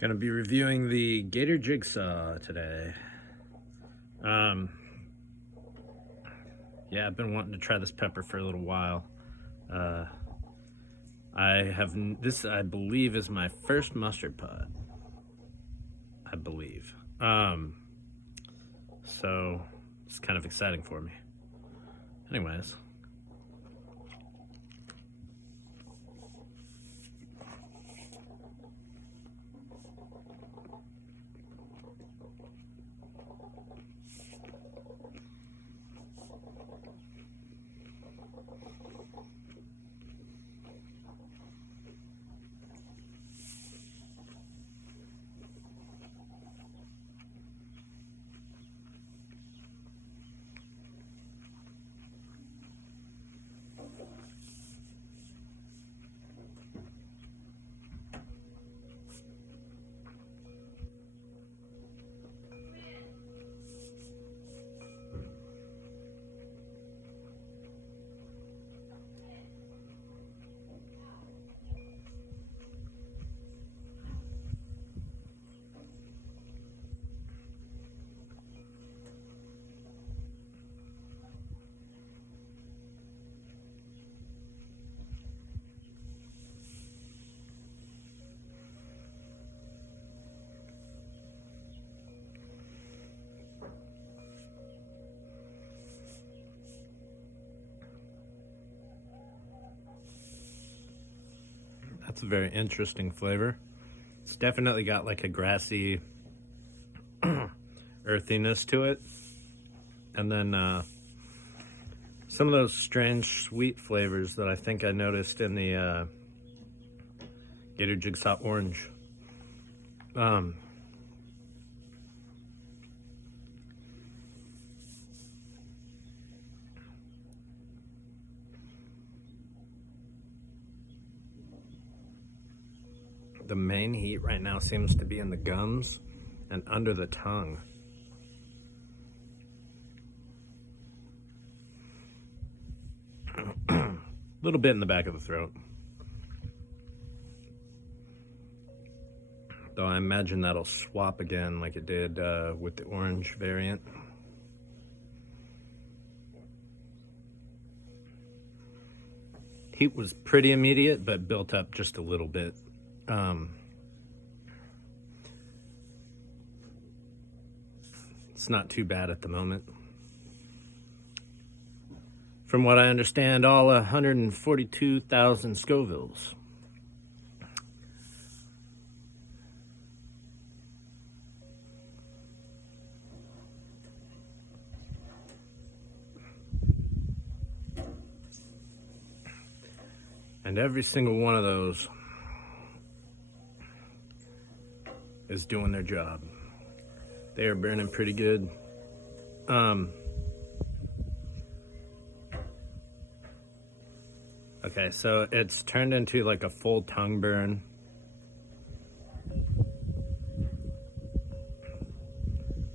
Gonna be reviewing the Gator Jigsaw today. Yeah, I've been wanting to try this pepper for a little while. This I believe is my first mustard pot. I believe. So it's kind of exciting for me. Anyways. That's a very interesting flavor. It's definitely got like a grassy earthiness to it. And then some of those strange sweet flavors that I think I noticed in the Gator Jigsaw Orange. The main heat right now seems to be in the gums and under the tongue. A little bit in the back of the throat. Though I imagine that'll swap again like it did with the orange variant. Heat was pretty immediate, but built up just a little bit. It's not too bad at the moment. From what I understand, all 142,000 Scovilles. And every single one of those is doing their job. They are burning pretty good. Okay, so it's turned into like a full tongue burn.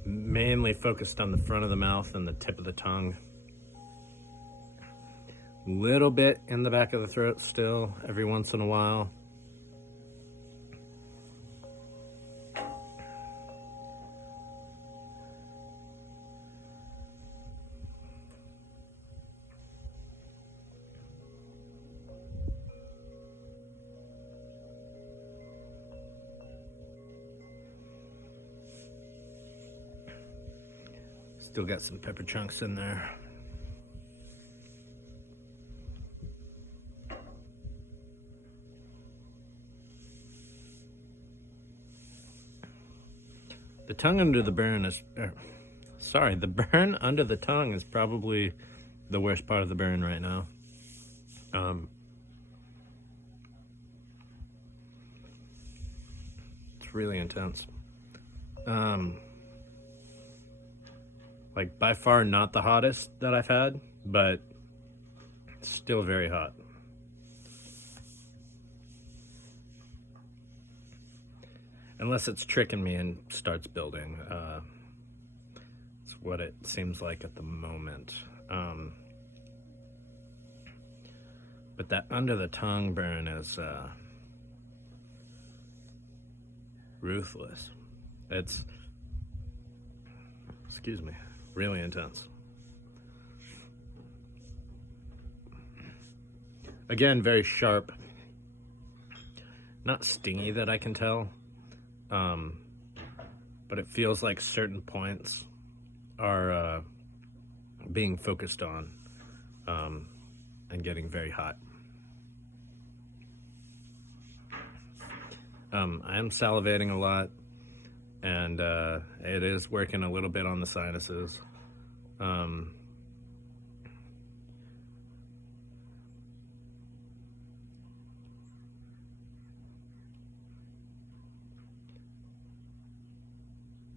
Mainly focused on the front of the mouth and the tip of the tongue. Little bit in the back of the throat still, every once in a while. Still got some pepper chunks in there. The tongue under the burn is, the burn under the tongue is probably the worst part of the burn right now. It's really intense. Like by far not the hottest that I've had, but still very hot. Unless it's tricking me and starts building. It's what it seems like at the moment. But that under the tongue burn is ruthless. It's, excuse me, really intense. Again, very sharp. Not stingy that I can tell, but it feels like certain points are being focused on and getting very hot. I am salivating a lot, and it is working a little bit on the sinuses.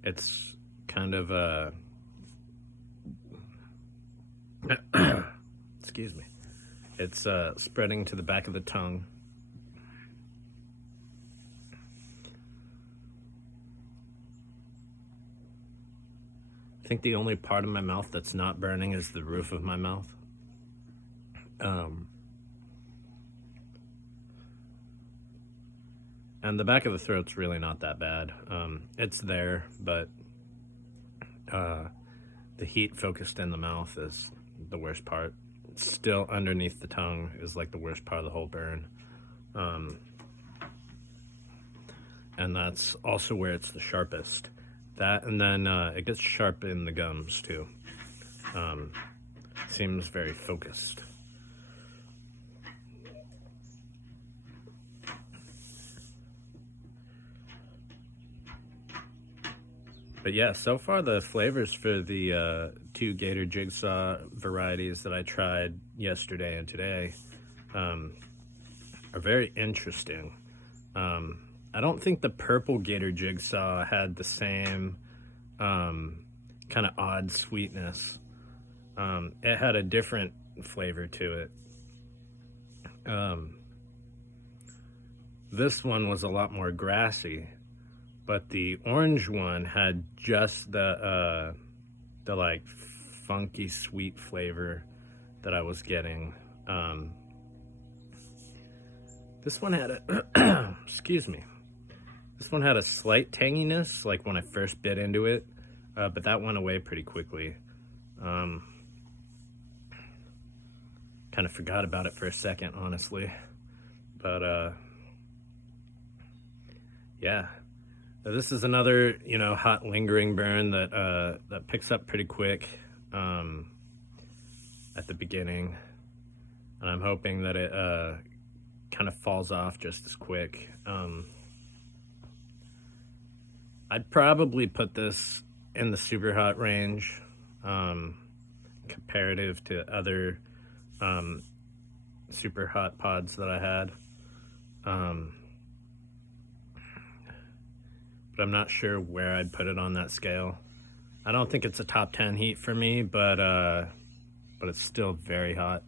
It's kind of excuse me. It's spreading to the back of the tongue. I think the only part of my mouth that's not burning is the roof of my mouth. And the back of the throat's really not that bad. It's there, but the heat focused in the mouth is the worst part. Still underneath the tongue is like the worst part of the whole burn. And that's also where it's the sharpest. That, and then it gets sharp in the gums too. Seems very focused. But yeah, so far the flavors for the 2 Gator Jigsaw varieties that I tried yesterday and today are very interesting. I don't think the purple Gator Jigsaw had the same kind of odd sweetness. It had a different flavor to it. This one was a lot more grassy, but the orange one had just the like funky sweet flavor that I was getting. This one had a excuse me. This one had a slight tanginess, like when I first bit into it, but that went away pretty quickly. Kind of forgot about it for a second, honestly. But yeah, this is another, you know, hot lingering burn that that picks up pretty quick at the beginning, and I'm hoping that it kind of falls off just as quick. I'd probably put this in the super hot range, comparative to other super hot pods that I had. But I'm not sure where I'd put it on that scale. I don't think it's a top 10 heat for me, but it's still very hot.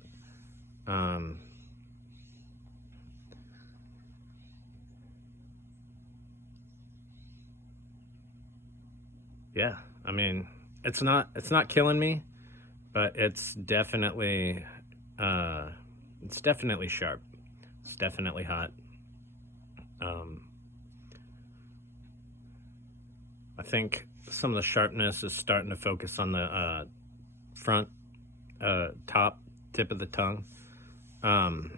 Yeah, I mean, it's not killing me, but it's definitely sharp. It's definitely hot. I think some of the sharpness is starting to focus on the front top tip of the tongue, and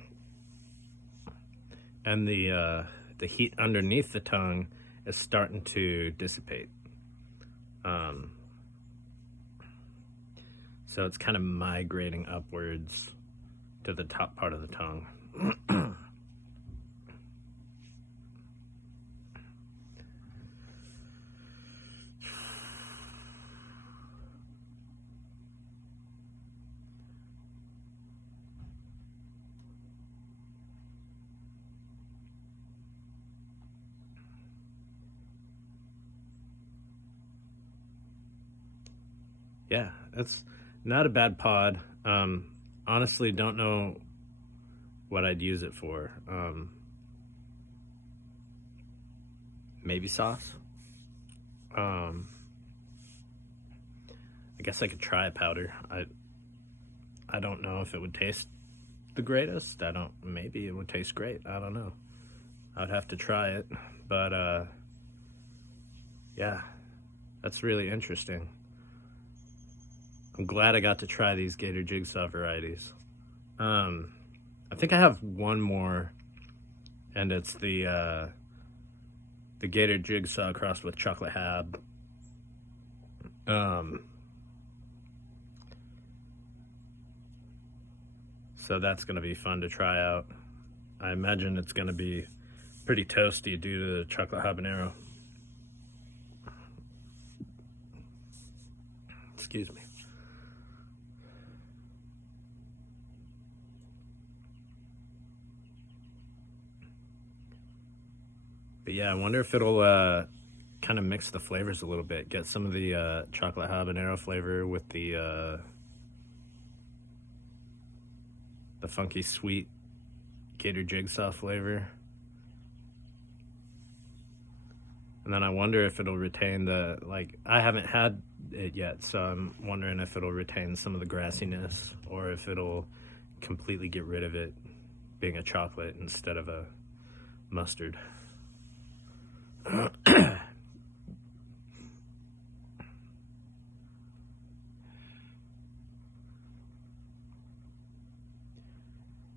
the heat underneath the tongue is starting to dissipate. So it's kind of migrating upwards to the top part of the tongue. Yeah, it's not a bad pod. Honestly, don't know what I'd use it for. Maybe sauce. I guess I could try a powder. I don't know if it would taste the greatest. Maybe it would taste great. I don't know. I'd have to try it, but Yeah, that's really interesting. I'm glad I got to try these Gator Jigsaw varieties. I think I have one more, and it's the Gator Jigsaw crossed with Chocolate Hab. So that's going to be fun to try out. I imagine it's going to be pretty toasty due to the chocolate habanero. Excuse me. But yeah, I wonder if it'll kind of mix the flavors a little bit. Get some of the chocolate habanero flavor with the funky sweet Gator Jigsaw flavor. And then I wonder if it'll retain the, like, I haven't had it yet, so I'm wondering if it'll retain some of the grassiness or if it'll completely get rid of it being a chocolate instead of a mustard.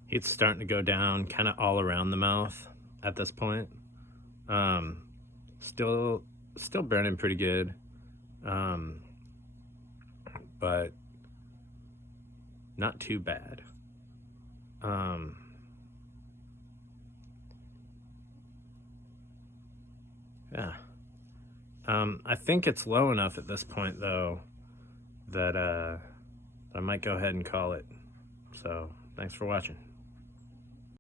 It's starting to go down kind of all around the mouth at this point. Still burning pretty good. But not too bad. Yeah. I think it's low enough at this point though that I might go ahead and call it. So thanks for watching.